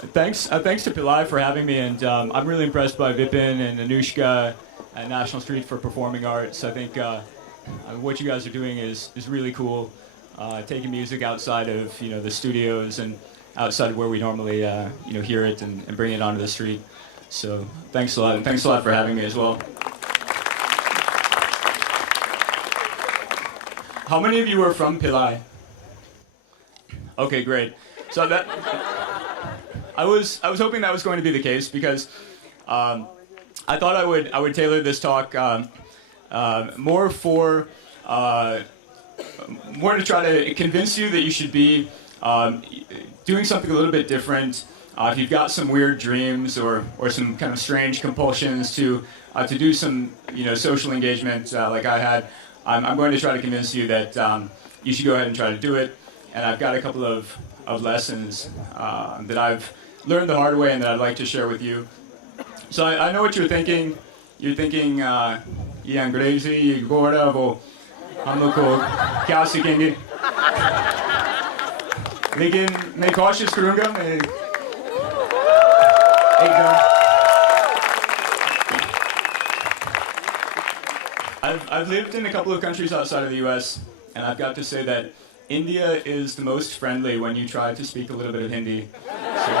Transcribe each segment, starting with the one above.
Thanks to Pillai for having me, and I'm really impressed by Vipin and Anushka at National Street for performing arts. I think what you guys are doing is really cool, taking music outside of the studios and outside of where we normally hear it and bring it onto the street. So thanks a lot, and thanks a lot for having me as well. How many of you are from Pillai? Okay, great. So that I was hoping that was going to be the case because I thought I would tailor this talk more to try to convince you that you should be doing something a little bit different. If you've got some weird dreams or some kind of strange compulsions to do some social engagement like I had, I'm going to try to convince you that you should go ahead and try to do it. And I've got a couple of lessons that I've learned the hard way and that I'd like to share with you. So I know what you're thinking. You're thinking, ये अंग्रेजी ये गोरा वो हम लोग को क्या सीखेंगे? लेकिन मैं कोशिश करूँगा मैं I've lived in a couple of countries outside of the US, and I've got to say that India is the most friendly when you try to speak a little bit of Hindi. So,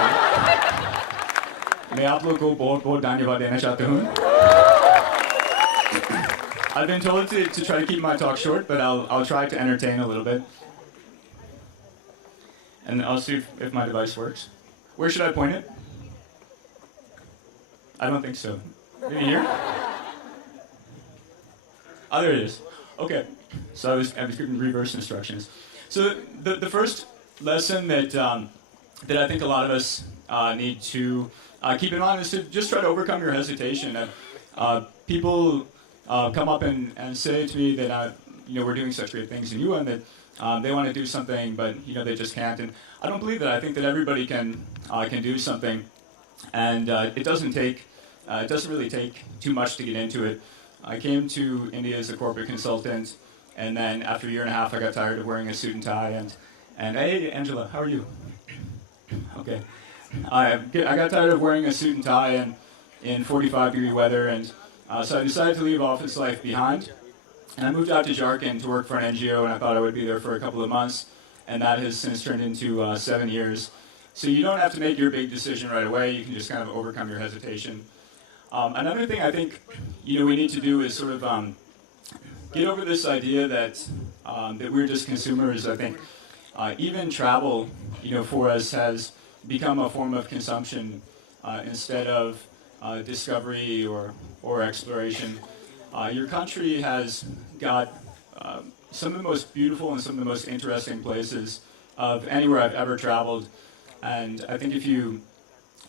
मैं आप लोगों को बहुत धन्यवाद देना चाहता हूँ. I've been told to try to keep my talk short, but I'll try to entertain a little bit. And I'll see if my device works. Where should I point it? I don't think so. Maybe here? Oh, there it is. Okay. So I was giving reverse instructions. So the first lesson that I think a lot of us need to keep in mind is to just try to overcome your hesitation. People come up and say to me that we're doing such great things in YUWA and that they want to do something, but they just can't. And I don't believe that. I think that everybody can do something, and it doesn't really take too much to get into it. I came to India as a corporate consultant, and then after a year and a half, I got tired of wearing a suit and tie. And hey, Angela, how are you? Okay. I got tired of wearing a suit and tie in 45-degree weather, and so I decided to leave office life behind. And I moved out to Jharkhand to work for an NGO, and I thought I would be there for a couple of months, and that has since turned into 7 years. So you don't have to make your big decision right away. You can just kind of overcome your hesitation. Another thing I think we need to do is sort of get over this idea that we're just consumers. I think even travel, for us has become a form of consumption instead of discovery or exploration. Your country has got some of the most beautiful and some of the most interesting places of anywhere I've ever traveled, and I think if you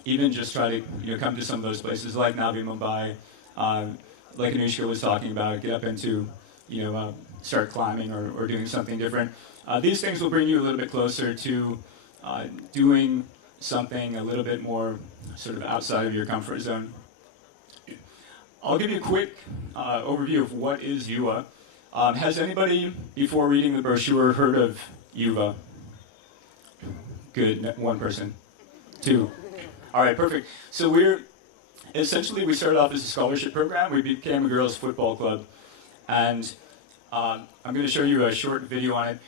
even just try to come to some of those places like Navi Mumbai, like Anushka was talking about, get up into start climbing or doing something different. These things will bring you a little bit closer to doing something a little bit more sort of outside of your comfort zone. I'll give you a quick overview of what is YUWA. Has anybody, before reading the brochure, heard of YUWA? Good, one person. Two. All right, perfect. So we started off as a scholarship program. We became a girls' football club. And I'm going to show you a short video on it.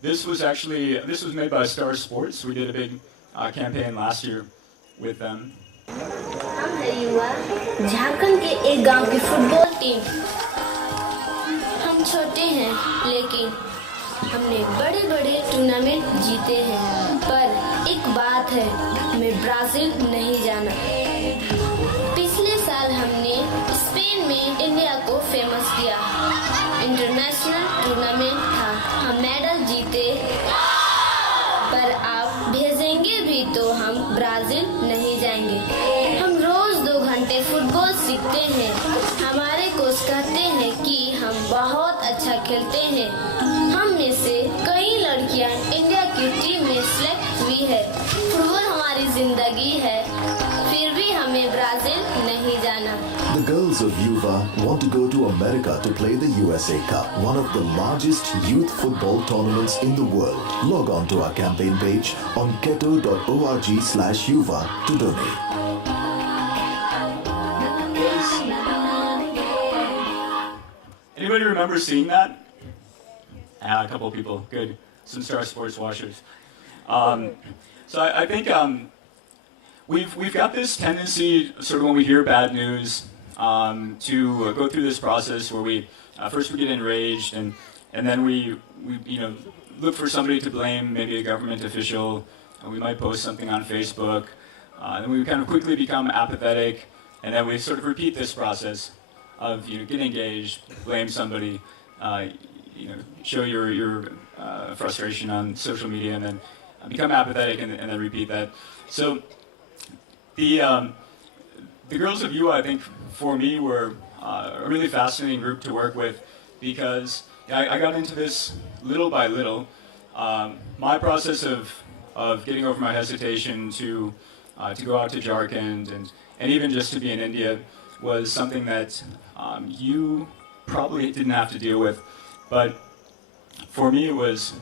This was made by Star Sports. We did a big campaign last year with them. हम है युवा झारखंड के एक गांव की football team. हम छोटे हैं लेकिन हमने बड़े-बड़े टूर्नामेंट जीते हैं। पर एक बात है, हमें ब्राजील नहीं जाना। पिछले साल हमने स्पेन में इंडिया को फेमस किया। इंटरनेशनल टूर्नामेंट था, हम मेडल जीते। पर आप भेजेंगे भी तो हम ब्राजील नहीं जाएंगे। हम रोज 2 घंटे फुटबॉल सीखते हैं। हमारे कोच कहते हैं कि हम बहुत अच्छा खेलते हैं। हम में से कई लड़कियां इंडिया की टीम में सिलेक्ट हुई है। फुटबॉल हमारी जिंदगी है, फिर भी हमें ब्राजील नहीं जाना। The girls of YUWA want to go to America to play the USA Cup, one of the largest youth football tournaments in the world. Log on to our campaign page on keto.org/yuva to donate. Anybody remember seeing that? A couple of people. Good. Some Star Sports watchers. So I think we've got this tendency, sort of when we hear bad news, to go through this process where we first we get enraged and then we look for somebody to blame, maybe a government official. And we might post something on Facebook. Then we kind of quickly become apathetic, and then we sort of repeat this process of get engaged, blame somebody, show your frustration on social media, and then become apathetic, and then repeat that. So the girls of YUWA, I think, for me, were a really fascinating group to work with because I got into this little by little. My process of getting over my hesitation to go out to Jharkhand and even just to be in India was something that you probably didn't have to deal with, but for me it was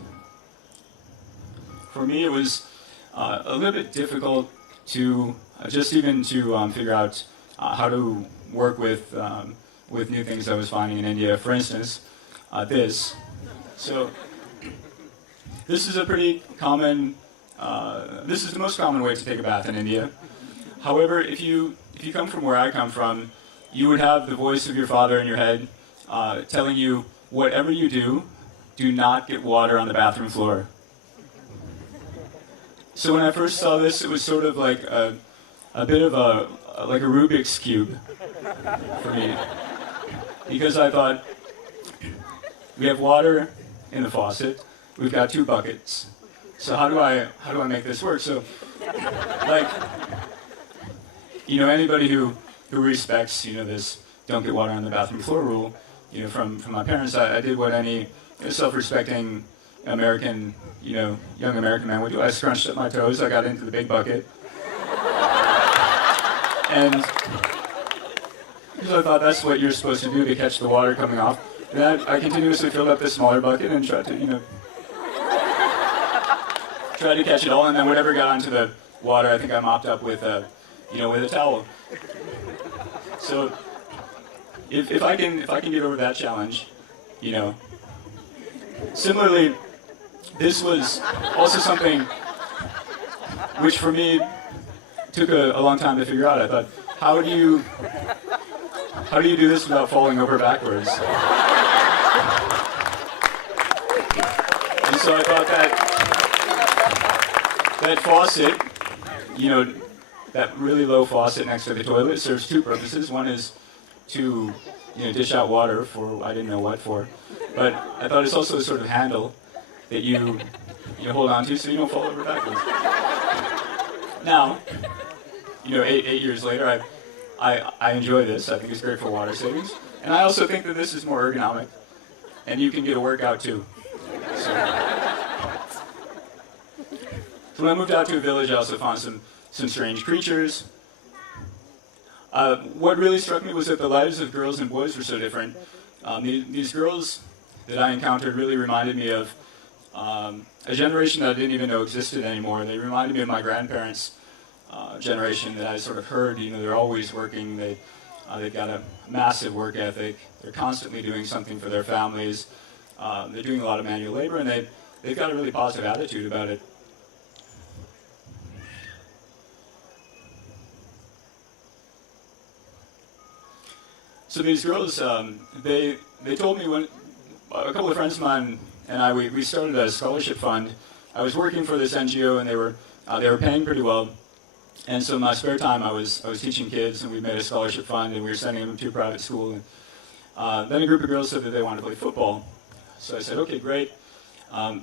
a little bit difficult to just even to figure out how to work with new things I was finding in India. For instance, this. So this is a pretty common. This is the most common way to take a bath in India. However, if you come from where I come from, you would have the voice of your father in your head telling you, whatever you do not get water on the bathroom floor. So when I first saw this, it was sort of like a bit of a Rubik's Cube for me. Because I thought, we have water in the faucet, we've got 2 buckets. So how do I make this work? So, anybody who respects, this don't get water on the bathroom floor rule, from my parents, I did what any self-respecting American, young American man would do. I scrunched up my toes, I got into the big bucket. And because I thought that's what you're supposed to do to catch the water coming off. And I continuously filled up the smaller bucket and tried to, try to catch it all, and then whatever got onto the water, I think I mopped up with a towel. So if I can get over that challenge, Similarly, this was also something which for me took a long time to figure out. I thought, how do you do this without falling over backwards? And so I thought that faucet, that really low faucet next to the toilet serves 2 purposes. One is to dish out water for I didn't know what for, but I thought it's also a sort of handle that you hold on to so you don't fall over backwards. Now, 8 years later, I enjoy this. I think it's great for water savings, and I also think that this is more ergonomic, and you can get a workout too. So when I moved out to a village, I also found some strange creatures. What really struck me was that the lives of girls and boys were so different. These girls that I encountered really reminded me of a generation that I didn't even know existed anymore. They reminded me of my grandparents' generation that I sort of heard, they're always working, they've got a massive work ethic, they're constantly doing something for their families, they're doing a lot of manual labor, and they've got a really positive attitude about it. So these girls, they told me when a couple of friends of mine and I we started a scholarship fund. I was working for this NGO and they were paying pretty well, and so in my spare time I was teaching kids, and we made a scholarship fund and we were sending them to private school. And then a group of girls said that they wanted to play football, so I said, okay, great. Can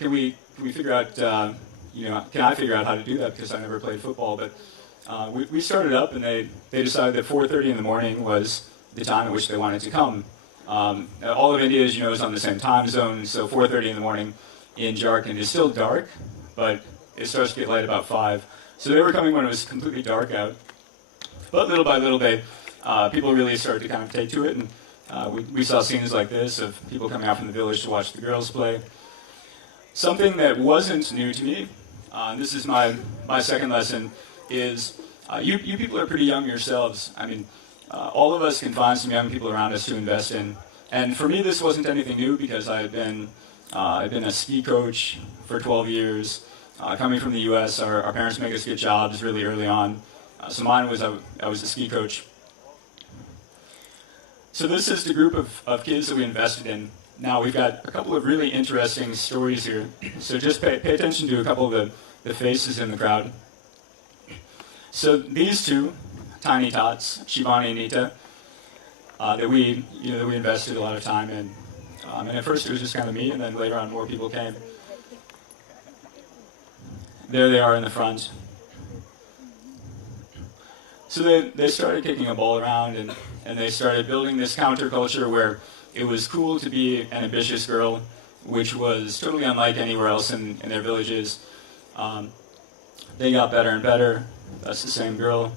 we figure out can I figure out how to do that, because I never played football, but. We started up, and they decided that 4:30 in the morning was the time at which they wanted to come. All of India, as you know, is on the same time zone, so 4:30 in the morning in Jharkhand is still dark, but it starts to get light about 5. So they were coming when it was completely dark out. But little by little, they people really started to kind of take to it, and we saw scenes like this of people coming out from the village to watch the girls play. Something that wasn't new to me, and this is my second lesson, is you people are pretty young yourselves. I mean, all of us can find some young people around us to invest in. And for me, this wasn't anything new because I've been a ski coach for 12 years. Coming from the U.S., our parents make us get jobs really early on. So mine was I was a ski coach. So this is the group of kids that we invested in. Now we've got a couple of really interesting stories here. So just pay attention to a couple of the faces in the crowd. So these two, tiny tots, Shivani and Nita, that we invested a lot of time in. And at first it was just kind of me, and then later on more people came. There they are in the front. So they started kicking a ball around, and they started building this counterculture where it was cool to be an ambitious girl, which was totally unlike anywhere else in their villages. They got better and better. That's the same girl.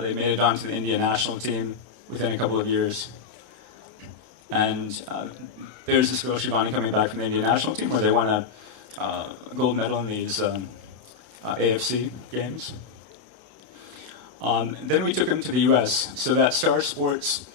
They made it onto the India national team within a couple of years. And there's this girl, Shivani, coming back from the India national team where they won a gold medal in these AFC games. Then we took them to the U.S. So that Star Sports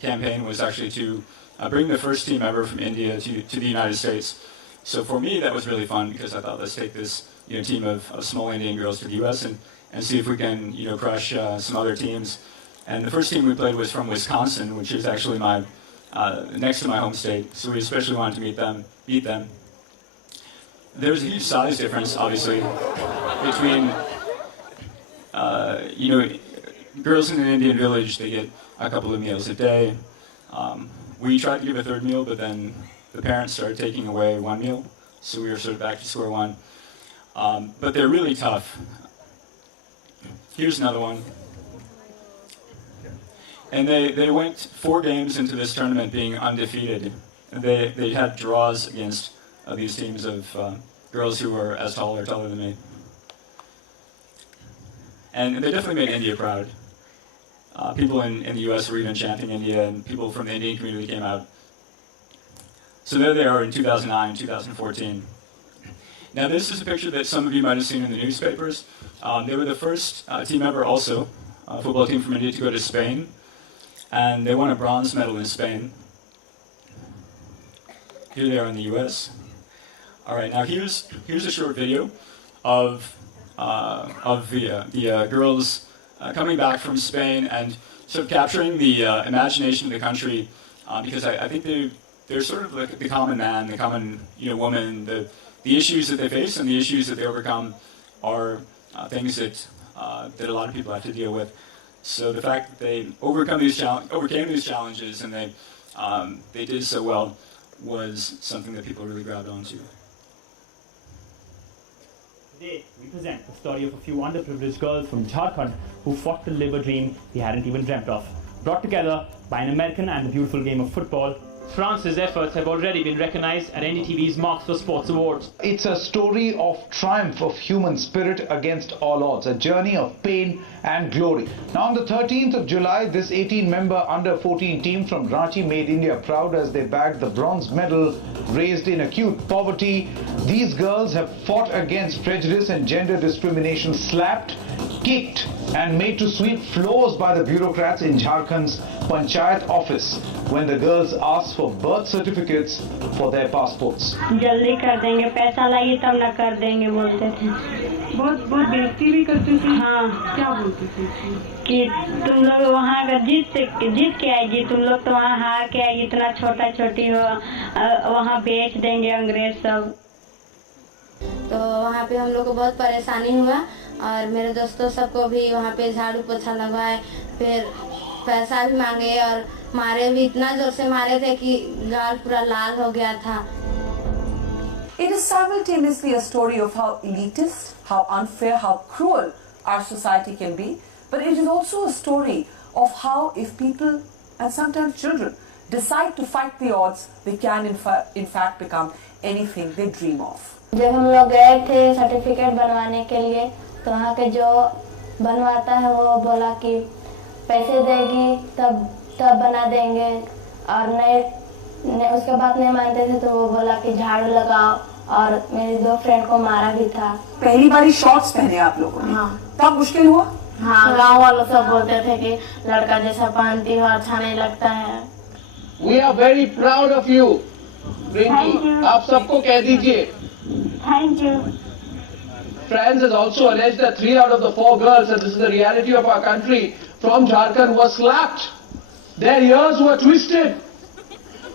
campaign was actually to bring the first team ever from India to the United States. So for me, that was really fun because I thought, let's take this team of small Indian girls to the U.S. and see if we can crush some other teams. And the first team we played was from Wisconsin, which is actually next to my home state. So we especially wanted to beat them. There's a huge size difference, obviously, between girls in an Indian village. They get a couple of meals a day. We tried to give a third meal, but then the parents started taking away one meal, so we were sort of back to square one. But they're really tough. Here's another one. And they went 4 games into this tournament being undefeated. And they had draws against these teams of girls who were as tall or taller than me. And they definitely made India proud. People in the US were even chanting India, and people from the Indian community came out. So there they are in 2009, 2014. Now this is a picture that some of you might have seen in the newspapers. They were the first team ever also, a football team from India, to go to Spain. And they won a bronze medal in Spain. Here they are in the US. All right, now here's a short video of the girls coming back from Spain and sort of capturing the imagination of the country, because I think they're sort of like the common man, the common woman. The issues that they face and the issues that they overcome are things that a lot of people have to deal with. So the fact that they overcame these challenges and they did so well was something that people really grabbed onto. Today, we present the story of a few underprivileged girls from Jharkhand who fought to live a dream they hadn't even dreamt of. Brought together by an American and the beautiful game of football, Franz's efforts have already been recognized at NDTV's Marks for Sports Awards. It's a story of triumph of human spirit against all odds, a journey of pain and glory. Now on the 13th of July, this 18-member under-14 team from Ranchi made India proud as they bagged the bronze medal raised in acute poverty. These girls have fought against prejudice and gender discrimination, slapped, kicked and made to sweep floors by the bureaucrats in Jharkhand's Panchayat office when the girls asked for birth certificates for their passports. जल्दी कर देंगे, पैसा लाइए तब ना कर देंगे बोलते थे। बहुत बेइज्जती भी करती थी। हाँ, क्या बोलती थी? कि तुम लोग वहाँ अगर जीत के आएगी, तुम लोग तो वहाँ हार के आएगी, इतना छोटा छोटी हो, वहाँ बेच देंगे अंग्रेज सब। तो वहाँ पे हम लोग को बहुत परेशानी हुआ और मेरे दोस्तों सबको भी वहाँ पे झाड़ू पोछा लगवाए, फिर पैसा भी मांगे और मारे भी, इतना जोर से मारे थे कि गाल पूरा लाल हो गया था। It is simultaneously a story of how elitist, how unfair, how cruel our society can be, but it is also a story of how if people and sometimes children decide to fight the odds, they can in fact become anything they dream of. जब हम लोग गए थे certificate बनवाने के लिए, तो वहाँ के जो बनवाता है वो बोला कि पैसे देगी तब बना देंगे और उसके बाद नहीं मानते थे तो वो बोला कि झाड़ू लगाओ और मेरे 2 फ्रेंड को मारा भी था। पहली बारी शॉर्ट्स पहने आप लोगों ने? हाँ। तब मुश्किल हुआ? हाँ, गांव वालों सब बोलते थे कि लड़का जैसा पहनती हो अच्छा नहीं लगता है। We are very proud of you, Rinki. आप सबको कह दीजिए। Thank you. Franz has also alleged that 3 out of the 4 girls, and this is the reality of our country, from Jharkhand were slapped. Their ears were twisted.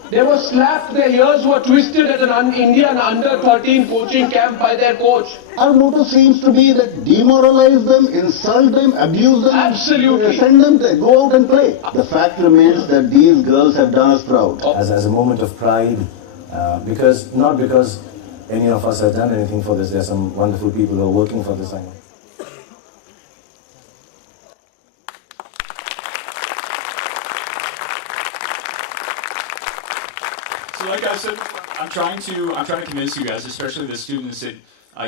They were slapped, their ears were twisted at an Indian under-13 coaching camp by their coach. Our motto seems to be that demoralize them, insult them, abuse them, Absolutely. Send them to go out and play. The fact remains that these girls have done us proud. As a moment of pride, not because any of us have done anything for this. There are some wonderful people who are working for this, I know. So like I said, I'm trying to convince you guys, especially the students, that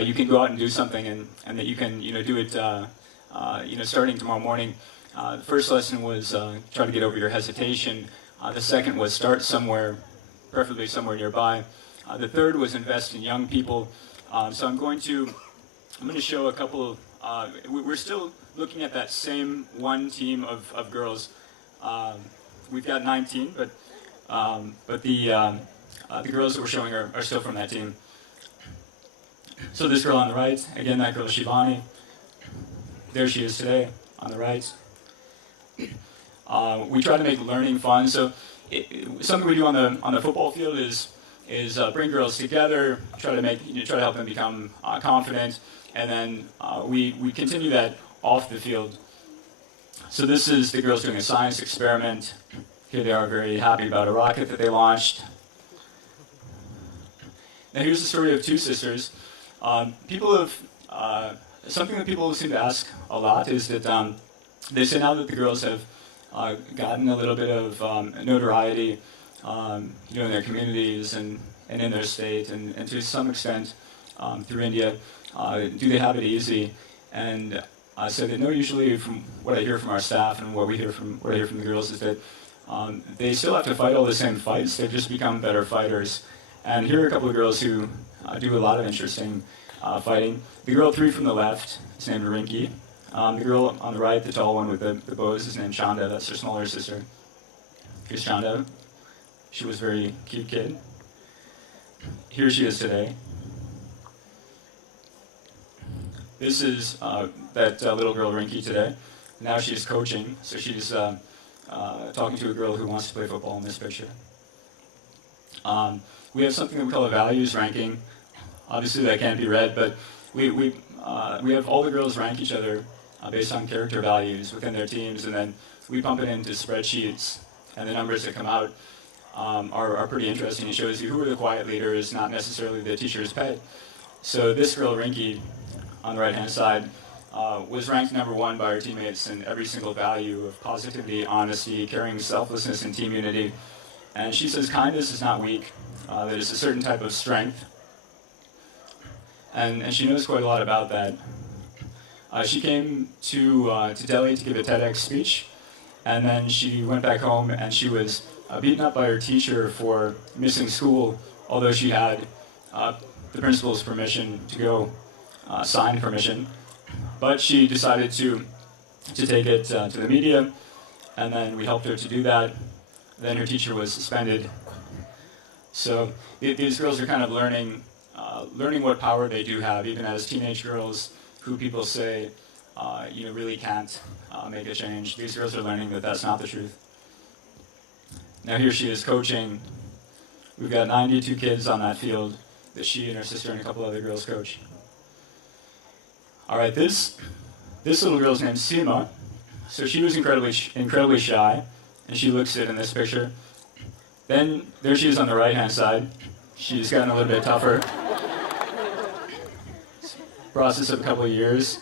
you can go out and do something, and that you can do it starting tomorrow morning. The first lesson was try to get over your hesitation. The second was start somewhere, preferably somewhere nearby. The third was invest in young people. So I'm going to show a couple. We're still looking at that same one team of girls. We've got 19, but the girls that we're showing are still from that team. So this girl on the right, again, that girl is Shivani. There she is today, on the right. We try to make learning fun. So something we do on the football field is bring girls together, try to help them become confident, and then we continue that off the field. So this is the girls doing a science experiment. Here they are, very happy about a rocket that they launched. Now here's the story of 2 sisters. Something that people seem to ask a lot is that they say now that the girls have gotten a little bit of notoriety, in their communities and in their state, and to some extent through India, do they have it easy? And so they know, usually from what I hear from our staff and what I hear from the girls, is that they still have to fight all the same fights. They've just become better fighters. And here are a couple of girls who do a lot of interesting fighting. The girl 3 from the left is named Rinki. The girl on the right, the tall one with the bows, is named Chanda. That's her smaller sister. Here's Chanda. She was a very cute kid. Here she is today. This is that little girl Rinki today. Now she's coaching, so she's talking to a girl who wants to play football in this picture. We have something that we call a values ranking. Obviously that can't be read, but we have all the girls rank each other based on character values within their teams, and then we pump it into spreadsheets, and the numbers that come out are pretty interesting. It shows you who are the quiet leaders, not necessarily the teacher's pet. So this girl, Rinki, on the right-hand side, was ranked number 1 by her teammates in every single value of positivity, honesty, caring, selflessness, and team unity. And she says kindness is not weak, that it's a certain type of strength. And she knows quite a lot about that. She came to Delhi to give a TEDx speech, and then she went back home and she was beaten up by her teacher for missing school, although she had the principal's permission to go, signed permission. But she decided to take it to the media, and then we helped her to do that. Then her teacher was suspended. So these girls are kind of learning what power they do have, even as teenage girls who people say really can't make a change. These girls are learning that that's not the truth. Now here she is coaching. We've got 92 kids on that field that she and her sister and a couple other girls coach. All right, this little girl's named Seema. So she was incredibly shy, and she looks it in this picture. Then there she is on the right-hand side. She's gotten a little bit tougher. Process of a couple of years.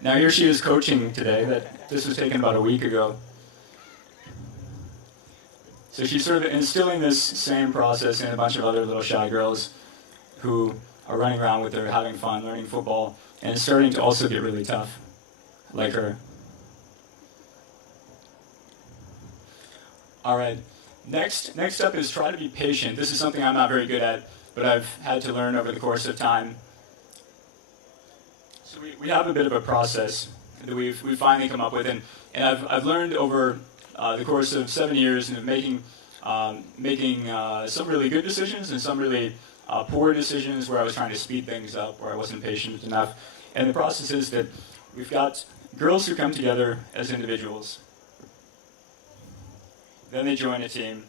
Now here she is coaching today. This was taken about a week ago. So she's sort of instilling this same process in a bunch of other little shy girls who are running around with her, having fun, learning football. and it's starting to also get really tough, like her. All right, next up is try to be patient. This is something I'm not very good at, but I've had to learn over the course of time. So we have a bit of a process that we've finally come up with, and I've learned over the course of 7 years of making some really good decisions and some really poor decisions where I was trying to speed things up, where I wasn't patient enough. And the process is that we've got girls who come together as individuals. Then they join a team.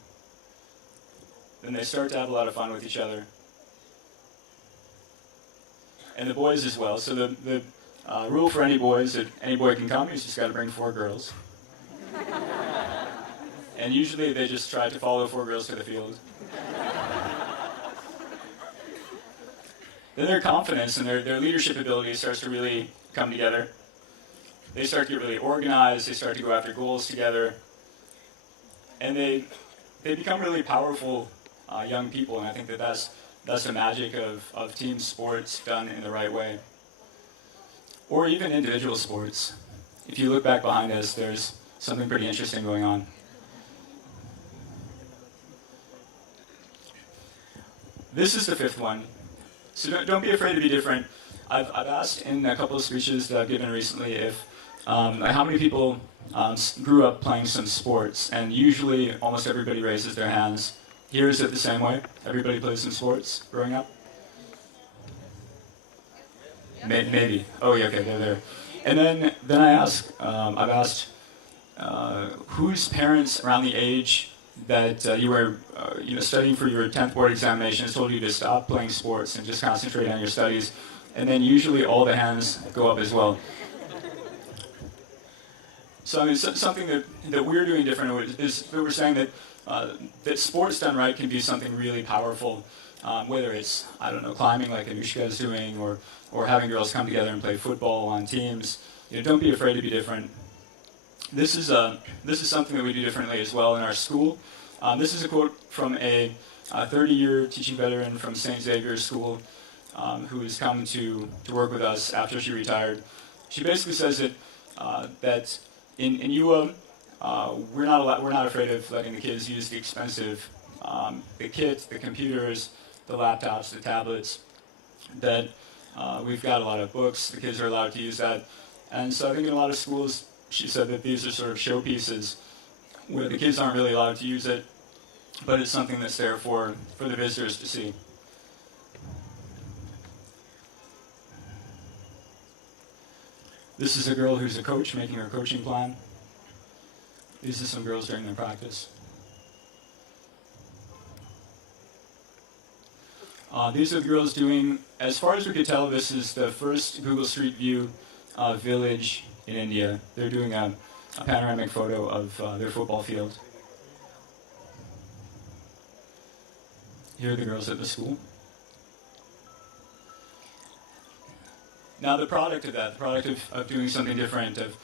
Then they start to have a lot of fun with each other. And the boys as well. So the rule for any boy is that any boy can come, he's just got to bring 4 girls. And usually they just try to follow 4 girls to the field. Then their confidence and their leadership ability starts to really come together. They start to get really organized, they start to go after goals together. And they become really powerful young people, and I think that's the magic of team sports done in the right way. Or even individual sports. If you look back behind us, there's something pretty interesting going on. This is the 5th one. So don't be afraid to be different. I've asked in a couple of speeches that I've given recently if how many people grew up playing some sports, and usually almost everybody raises their hands. Here is it the same way? Everybody plays some sports growing up? Maybe. Oh yeah, okay, they're there. And then I've asked whose parents around the age that you were studying for your 10th board examinations told you to stop playing sports and just concentrate on your studies, and then usually all the hands go up as well. So I mean, something that we're doing different is that we're saying that sports done right can be something really powerful, whether it's, I don't know, climbing like Anushka is doing, or having girls come together and play football on teams. Don't be afraid to be different. This is something that we do differently as well in our school. This is a quote from a 30-year teaching veteran from St. Xavier's School who has come to work with us after she retired. She basically says that in YUWA, we're not afraid of letting the kids use the expensive the kit, the computers, the laptops, the tablets. That we've got a lot of books. The kids are allowed to use that, and so I think in a lot of schools, she said that these are sort of showpieces where the kids aren't really allowed to use it, but it's something that's there for the visitors to see. This is a girl who's a coach making her coaching plan. These are some girls during their practice. These are the girls doing, as far as we could tell, this is the first Google Street View village in India. They're doing a panoramic photo of their football field. Here are the girls at the school. Now the product of that, the product of doing something different, of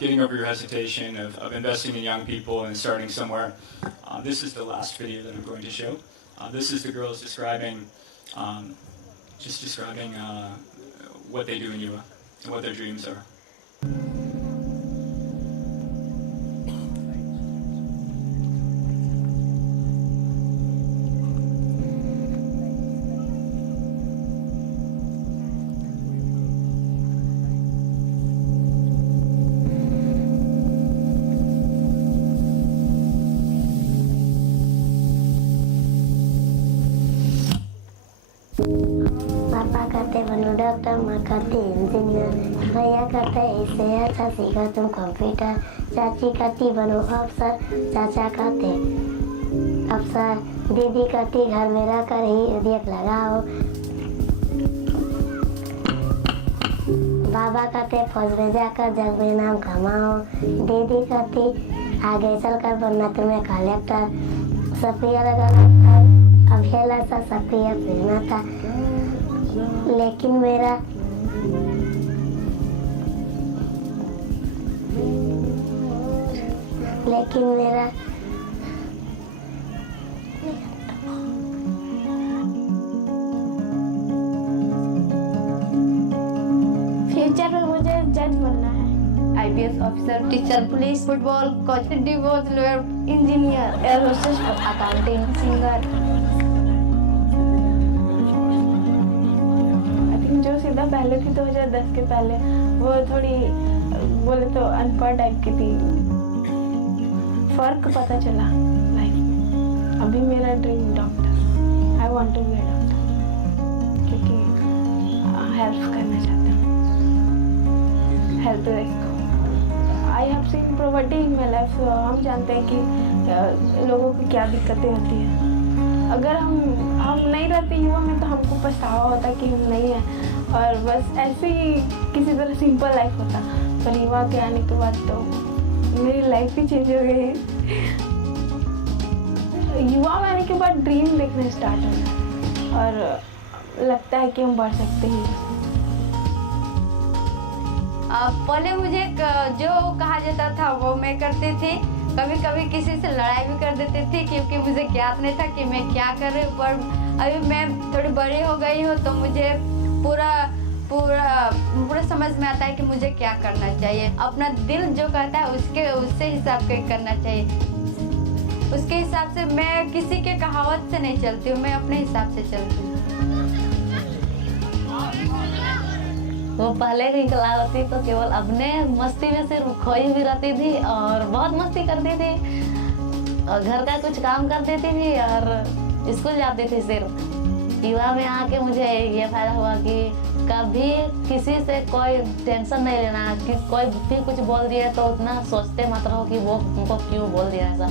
getting over your hesitation, of investing in young people and starting somewhere. This is the last video that I'm going to show. This is the girls describing what they do in YUWA and what their dreams are. पापा कहते बनो doctor, माँ कहती engineer, भैया कहते इससे अच्छा सीखो तुम कंप्यूटर, चाची कहती बनो अफसर, चाचा कहते अफसर, दीदी कहती घर में रहकर ही उद्योग लगाओ, बाबा कहते फौज में जाकर जग में नाम कमाओ, दीदी कहती आगे चलकर बनना तुम्हें कलेक्टर, सबकी अलग अलग अभिलाषा सबकी अपना था, लेकिन मेरा जज बनना है, IPS officer, teacher, police, football coach, divorce lawyer, engineer, air hostess, accounting, singer. I think जो सीधा पहले थी 2010 के पहले, वो थोड़ी बोले तो अनपढ़ टाइप की थी। फर्क पता चला। लाइक अभी मेरा dream doctor, I want to be a doctor, क्योंकि हेल्प करना चाहता हूँ, help rescue. I have seen poverty in my life. हम जानते हैं कि लोगों की क्या दिक्कतें होती हैं। अगर हम नहीं रहते युवा में तो हमको पछतावा होता कि हम नहीं हैं, और बस ऐसे ही किसी तरह सिंपल लाइफ होता। पर युवा के आने के बाद तो मेरी लाइफ ही चेंज हो गई। युवा में आने के बाद ड्रीम देखना स्टार्ट होना, और लगता है कि हम बढ़ सकते हैं। पहले मुझे जो कहा जाता था वो मैं करती थी। कभी कभी किसी से लड़ाई भी कर देती थी, क्योंकि मुझे ज्ञात नहीं था कि मैं क्या कर रही हूँ। पर अभी मैं थोड़ी बड़ी हो गई हूँ, तो मुझे पूरा समझ में आता है कि मुझे क्या करना चाहिए। अपना दिल जो कहता है उससे हिसाब के करना चाहिए। उसके हिसाब से मैं किसी के कहावत से नहीं चलती हूँ, मैं अपने हिसाब से चलती हूँ। वो पहले की कला होती तो केवल अपने मस्ती में सिर्फ खोई भी रहती थी, और बहुत मस्ती करती थी, और घर का कुछ काम करती थी, और स्कूल जाती थी सिर्फ। युवा में आके मुझे ये फायदा हुआ कि कभी किसी से कोई टेंशन नहीं लेना, कि कोई भी कुछ बोल दिया तो उतना सोचते मत रहो कि वो उनको क्यों बोल दिया ऐसा।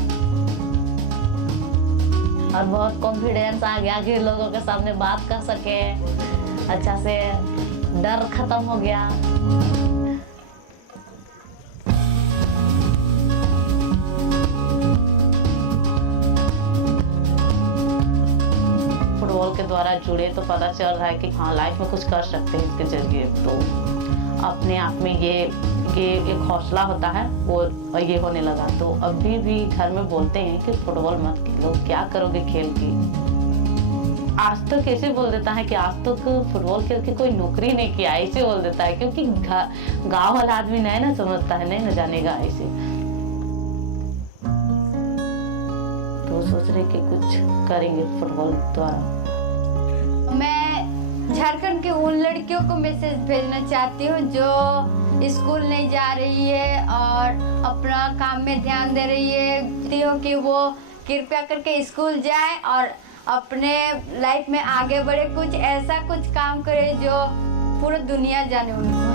और बहुत कॉन्फिडेंस आ गया कि लोगों के सामने बात कर सके, अच्छा से डर खत्म हो गया। फुटबॉल के द्वारा जुड़े तो पता चल रहा है कि हाँ, लाइफ में कुछ कर सकते हैं इसके जरिए। तो अपने आप में ये एक हौसला होता है, वो ये होने लगा। तो अभी भी घर में बोलते हैं कि फुटबॉल मत खेलो, क्या करोगे खेल की। आज तक ऐसे बोल देता है कि आज तक फुटबॉल खेल के कोई नौकरी नहीं किया, ऐसे बोल देता है, क्योंकि गांव वाला आदमी नहीं ना समझता है, नहीं ना जानेगा ऐसे। तो सोच रहे कि कुछ करेंगे फुटबॉल द्वारा। मैं झारखंड के उन लड़कियों को मैसेज भेजना चाहती हूँ जो स्कूल नहीं जा रही है और अपना काम में ध्यान दे रही है, कि वो कृपया करके स्कूल जाए और अपने लाइफ में आगे बढ़े, कुछ ऐसा कुछ काम करे जो पूरा दुनिया जाने उनको।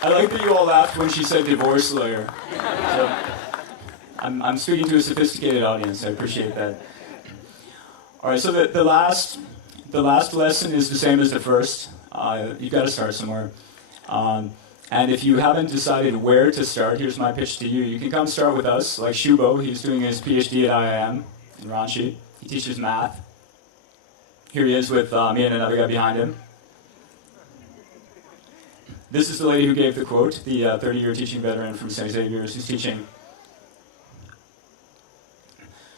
I like that you all laughed when she said divorce lawyer. So, I'm speaking to a sophisticated audience. I appreciate that. All right, so the last lesson is the same as the first. You've got to start somewhere. And if you haven't decided where to start, here's my pitch to you. You can come start with us, like Shubo. He's doing his PhD at IIM in Ranchi. He teaches math. Here he is with me and another guy behind him. This is the lady who gave the quote, the 30-year teaching veteran from St. Xavier's who's teaching.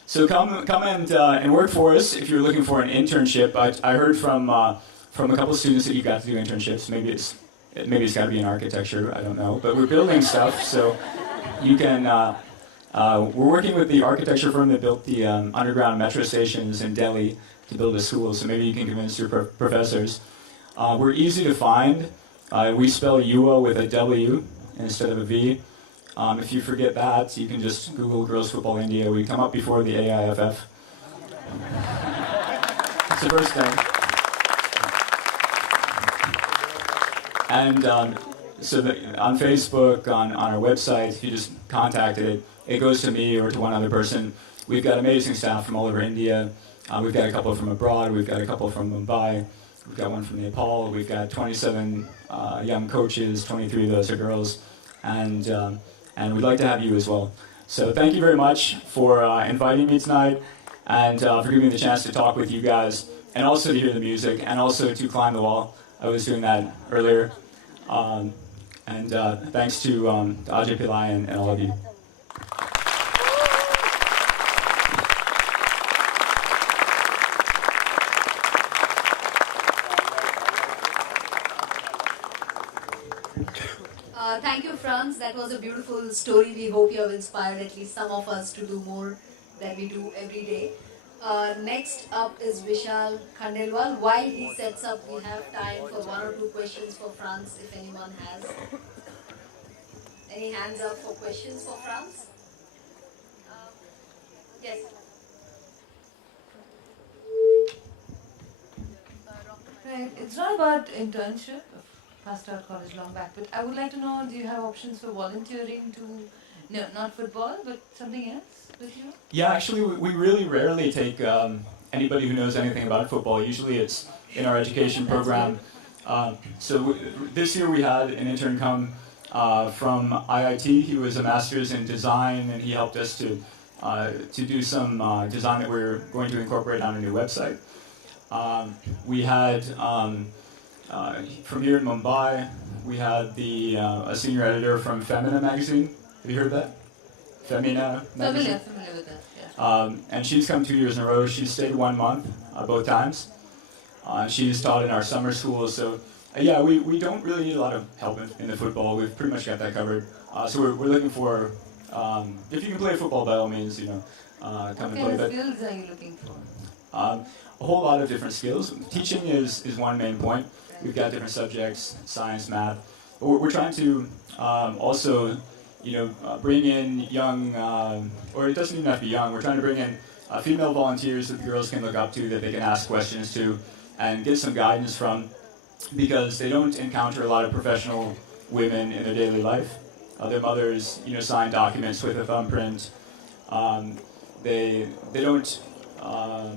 So come and work for us if you're looking for an internship. I heard from a couple of students that you got to do internships. Maybe it's got to be in architecture. I don't know, but we're building stuff, so you can. We're working with the architecture firm that built the underground metro stations in Delhi to build a school. So maybe you can convince your professors. We're easy to find. We spell YUWA with a W instead of a V. If you forget that, you can just Google Girls Football India. We come up before the AIFF. It's the first thing. And on Facebook, on our website, if you just contact it, it goes to me or to one other person. We've got amazing staff from all over India. We've got a couple from abroad. We've got a couple from Mumbai. We've got one from Nepal. We've got 27 young coaches, 23 of those are girls. And we'd like to have you as well. So thank you very much for inviting me tonight and for giving me the chance to talk with you guys and also to hear the music and also to climb the wall. I was doing that earlier. And thanks to Ajay Pillai and all of you. Thank you, Franz. That was a beautiful story. We hope you have inspired at least some of us to do more than we do every day. Next up is Vishal Khandelwal. While he sets up, we have time for 1 or 2 questions for Franz, if anyone has. Any hands up for questions for Franz? Yes. Right. It's not about internship. Passed out college long back, but I would like to know, do you have options for volunteering to, no, not football, but something else with you? Yeah, actually, we really rarely take anybody who knows anything about football. Usually it's in our education program. So this year we had an intern come from IIT. He was a master's in design, and he helped us to do some design that we're going to incorporate on a new website. We had from here in Mumbai, we had a senior editor from Femina magazine. Have you heard of that? Femina magazine? Familiar with that, yeah. And she's come 2 years in a row. She's stayed 1 month, both times. She's taught in our summer school, so yeah, we don't really need a lot of help in the football. We've pretty much got that covered. So we're looking for, if you can play football, by all means, come and play. What kind of skills are you looking for? A whole lot of different skills. Teaching is one main point. We've got different subjects, science, math. But we're trying to also, bring in young, or it doesn't even have to be young. We're trying to bring in female volunteers that the girls can look up to, that they can ask questions to, and get some guidance from, because they don't encounter a lot of professional women in their daily life. Their mothers, sign documents with a thumbprint. They don't.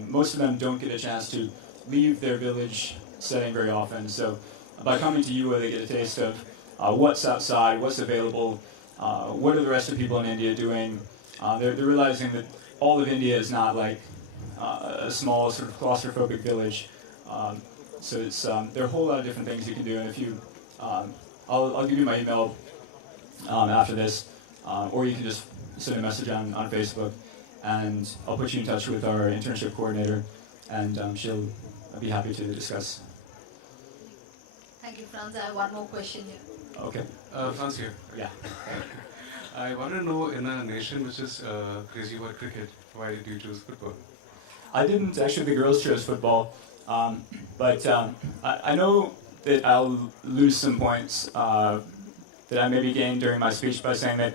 Most of them don't get a chance to leave their village setting very often. So by coming to YUWA, they get a taste of what's outside, what's available, what are the rest of the people in India doing. They're realizing that all of India is not like a small sort of claustrophobic village. So it's there are a whole lot of different things you can do. And if you, I'll give you my email after this, or you can just send a message on Facebook, and I'll put you in touch with our internship coordinator, and she'll be happy to discuss. Thank you, Franz. I have one more question here. Okay. Franz here. Yeah. I want to know, in a nation which is crazy about cricket, why did you choose football? I didn't. Actually, the girls chose football. But I know that I'll lose some points that I maybe gained during my speech by saying that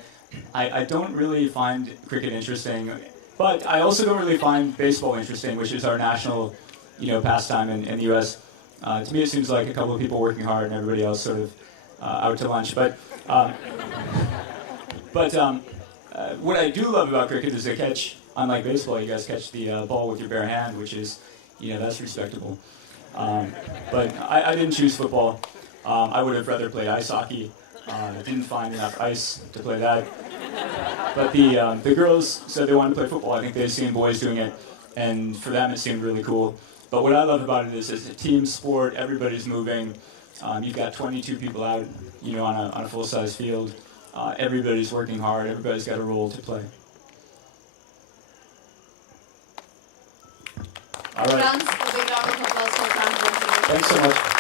I don't really find cricket interesting, but I also don't really find baseball interesting, which is our national, pastime in the U.S. To me, it seems like a couple of people working hard and everybody else sort of out to lunch. But what I do love about cricket is the catch. Unlike baseball, you guys catch the ball with your bare hand, which is, that's respectable. But I didn't choose football. I would have rather played ice hockey. Didn't find enough ice to play that. But the girls said they wanted to play football. I think they'd seen boys doing it, and for them it seemed really cool. But what I love about it is it's a team sport. Everybody's moving. You've got 22 people out, on a full-size field. Everybody's working hard. Everybody's got a role to play. All right. Franz, a big round of applause for Franz. Thanks so much.